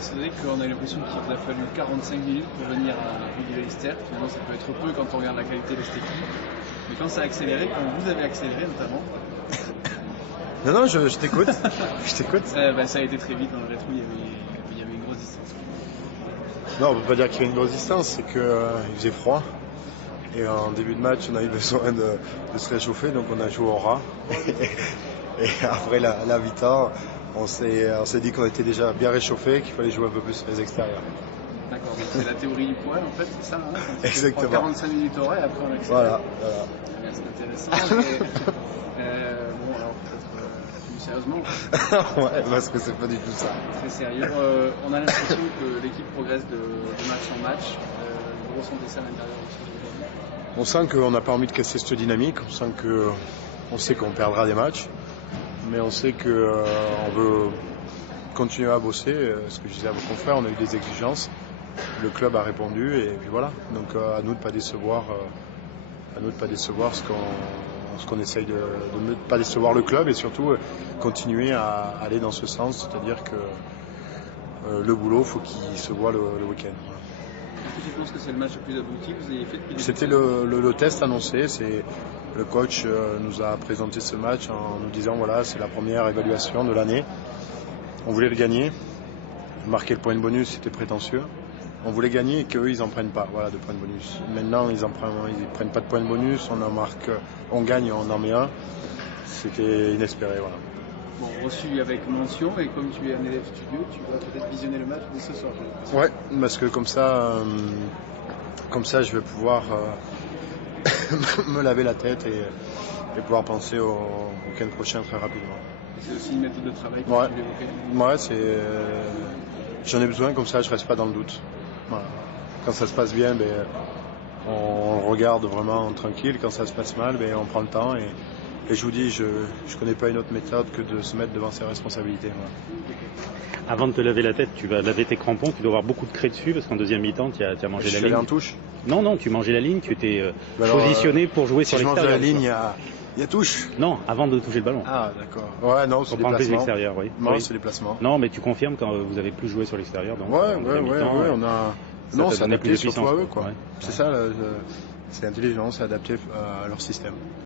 C'est vrai qu'on a l'impression qu'il a fallu 45 minutes pour venir à Rudy-Leicester. Finalement, ça peut être peu quand on regarde la qualité de cette équipe. Mais quand ça a accéléré, quand vous avez accéléré notamment. Non, je t'écoute. Je t'écoute. Ça a été très vite dans le rétro, il y avait une grosse distance. Non, on peut pas dire qu'il y a une grosse distance, c'est qu'il faisait froid. Et en début de match, on a eu besoin de se réchauffer, donc on a joué au ras. Et après la mi-temps, on s'est dit qu'on était déjà bien réchauffé, qu'il fallait jouer un peu plus sur les extérieurs. D'accord, donc c'est la théorie du poil en fait, c'est ça, hein, Exactement. 45 minutes au ras et après on accélère. Voilà. C'est intéressant. Bon, alors peut-être plus sérieusement. Ouais, parce que c'est pas du tout ça. Très sérieux. On a l'impression que l'équipe progresse de match en match. Vous ressentez ça à l'intérieur aussi? On sent qu'on n'a pas envie de casser cette dynamique, on sait qu'on perdra des matchs, mais on sait qu'on veut continuer à bosser. Ce que je disais à vos confrères, on a eu des exigences, le club a répondu et puis voilà. Donc à nous de pas décevoir, ce qu'on essaye de ne pas décevoir le club et surtout continuer à aller dans ce sens, c'est-à-dire que le boulot, faut qu'il se voit le week-end. Est-ce que tu penses que c'est le match le plus abouti que vous ayez fait depuis? C'était le test annoncé. Le coach nous a présenté ce match en nous disant voilà, c'est la première évaluation de l'année. On voulait le gagner. Marquer le point de bonus, c'était prétentieux. On voulait gagner et qu'eux, ils n'en prennent pas, voilà, de points de bonus. Maintenant, ils prennent pas de points de bonus. On gagne, on en met un. C'était inespéré, voilà. Bon, reçu avec mention, et comme tu es un élève studieux, tu vas peut-être visionner le match dès ce soir. Ouais, parce que comme ça, je vais pouvoir me laver la tête et pouvoir penser au week-end prochain très rapidement. C'est aussi une méthode de travail que ouais. tu l'évoquais. Ouais, j'en ai besoin, comme ça je reste pas dans le doute. Voilà. Quand ça se passe bien, on regarde vraiment tranquille. Quand ça se passe mal, on prend le temps. Et je vous dis, je connais pas une autre méthode que de se mettre devant ses responsabilités. Voilà. Avant de te laver la tête, tu vas laver tes crampons, tu dois avoir beaucoup de craie dessus parce qu'en deuxième mi-temps, tu as mangé la ligne. Je suis en touche. Non, tu mangeais la ligne, tu étais positionné pour jouer sur l'extérieur. Si je mange la ligne, il y a touche. Non, avant de toucher le ballon. Ah, d'accord. Ouais, non, c'est des placements. L'extérieur, oui. Non, c'est des placements. Non, mais tu confirmes quand vous avez plus joué sur l'extérieur. Ouais, on a. Non, c'est adapté surtout à eux, quoi. Ouais. C'est ça, c'est intelligent, c'est adapté à leur système.